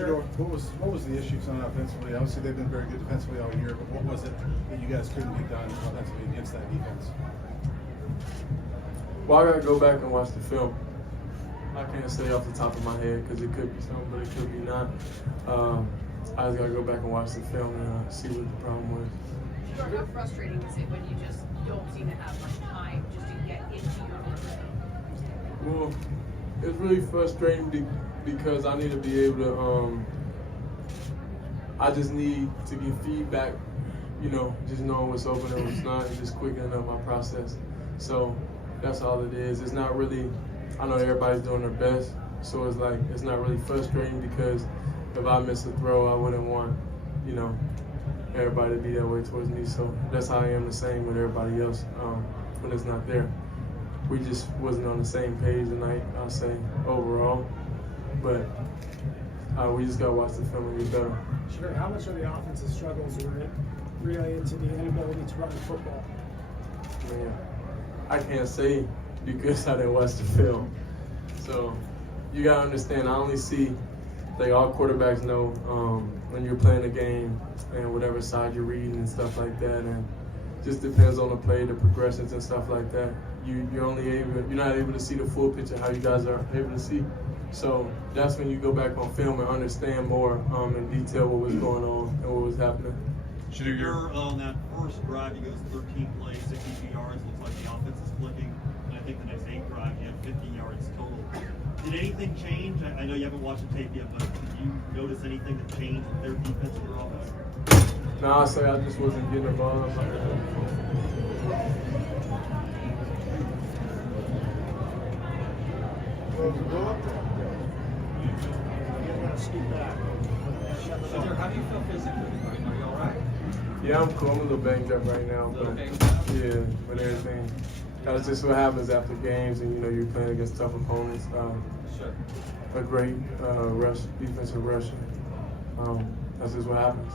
Shedeur, what was the issues on offensively? Obviously, they've been very good defensively all year, but what was it that you guys couldn't get done offensively against that defense? Well, I gotta go back and watch the film. I can't say off the top of my head because it could be something, but it could be not. I just gotta go back and watch the film and see what the problem was. Shedeur, how frustrating is it when you just don't seem to have much time just to get into your rhythm? Well, it's really frustrating because I need to be able to, I just need to get feedback, just knowing what's open and what's not, and just quickening up my process. So that's all it is. It's not really, I know everybody's doing their best, so it's like, it's not really frustrating because if I miss a throw, I wouldn't want, everybody to be that way towards me. So that's how I am the same with everybody else when it's not there. We just wasn't on the same page tonight, I'll say, overall. But we just got to watch the film and get better. Sure. How much of the offensive struggles were really into the inability to run the football? Man, I can't say because I didn't watch the film. So you got to understand, I only see, like all quarterbacks know, when you're playing a game and whatever side you're reading and stuff like that, and just depends on the play, the progressions and stuff like that. You're not able to see the full picture how you guys are able to see. So that's when you go back on film and understand more in detail what was going on and what was happening. Shedeur, on that first drive, he goes 13 plays, 62 yards. Looks like the offense is clicking. And I think the next 8 drives, he had 50 yards total. Did anything change? I know you haven't watched the tape yet, but did you notice anything that changed with their defense or their offense? No, I'll say I just wasn't getting the ball. Shedeur, how do you feel physically? Are you all right? Yeah, I'm cool. I'm a little banged up right now, but yeah, but everything. That's just what happens after games, and you're playing against tough opponents. Sure. A great defensive rusher. That's just what happens.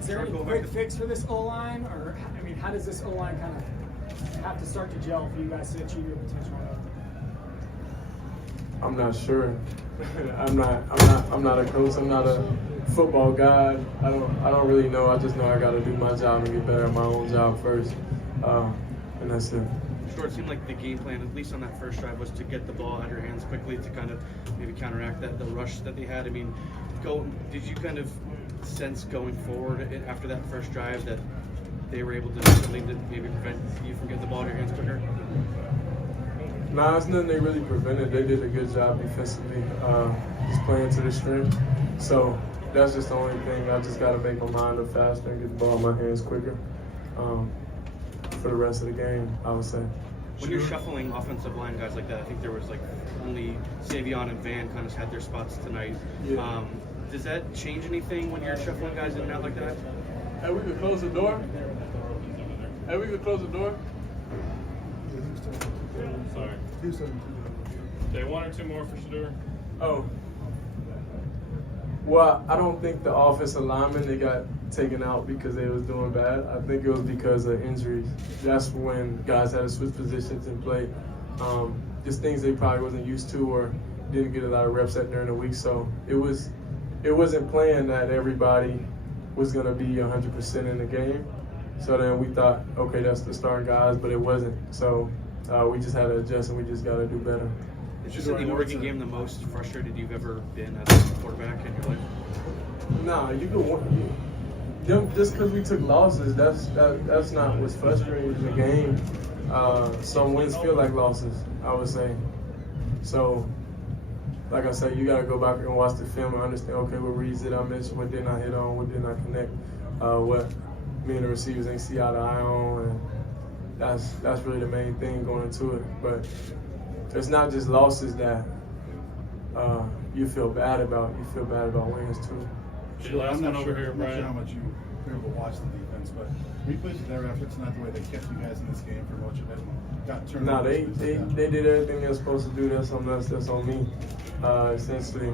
Is there any quick fix for this O-line, or how does this O-line kind of have to start to gel for you guys to achieve your potential? I'm not sure. I'm not a coach. I'm not a football guy. I don't really know. I just know I got to do my job and get better at my own job first, and that's it. Sure, it seemed like the game plan, at least on that first drive, was to get the ball out of your hands quickly to kind of maybe counteract the rush that they had. Did you kind of sense going forward after that first drive that they were able to do something to maybe prevent you from getting the ball in your hands quicker? Nah, it's nothing they really prevented. They did a good job defensively, just playing to the strength. So that's just the only thing. I just got to make my mind up faster and get the ball in my hands quicker for the rest of the game, I would say. When you're shuffling offensive line guys like that, I think there was only Savion and Van kind of had their spots tonight. Yeah. Does that change anything when you're shuffling guys in and out like that? Hey, we could close the door. Hey, we could close the door. Sorry. Okay, 1 or 2 more for Shedeur. Oh. Well, I don't think the offensive linemen, they got taken out because they was doing bad. I think it was because of injuries. That's when guys had to switch positions and play. Just things they probably wasn't used to or didn't get a lot of reps at during the week. So it wasn't planned that everybody was going to be 100% in the game. So then we thought, okay, that's the starting guys, but it wasn't. So we just had to adjust, and we just got to do better. Is this in the Oregon game the most frustrated you've ever been as a quarterback in your life? Nah, just because we took losses, that's not what's frustrating in the game. Some wins feel like losses, I would say. So, like I said, you got to go back and watch the film and understand, okay, what reads did I miss, what didn't I hit on, what didn't I connect, what me and the receivers ain't see eye to eye on, and that's really the main thing going into it. But it's not just losses that you feel bad about. You feel bad about wins too. Okay, last one over here, I'm not sure how Brian. much you were able to watch the defense, but were you pleased with their efforts tonight, the way they kept you guys in this game for much of it? Got turned No, over, they things like that? did everything they were supposed to do. That's on us. That's on me. Essentially,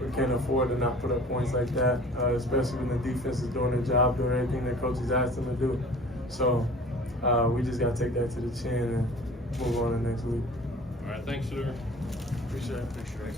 we can't afford to not put up points like that, especially when the defense is doing their job, doing everything the coaches asked them to do. So we just got to take that to the chin and move on to next week. All right, thanks, Shedeur. Appreciate it. Thanks, Shedeur.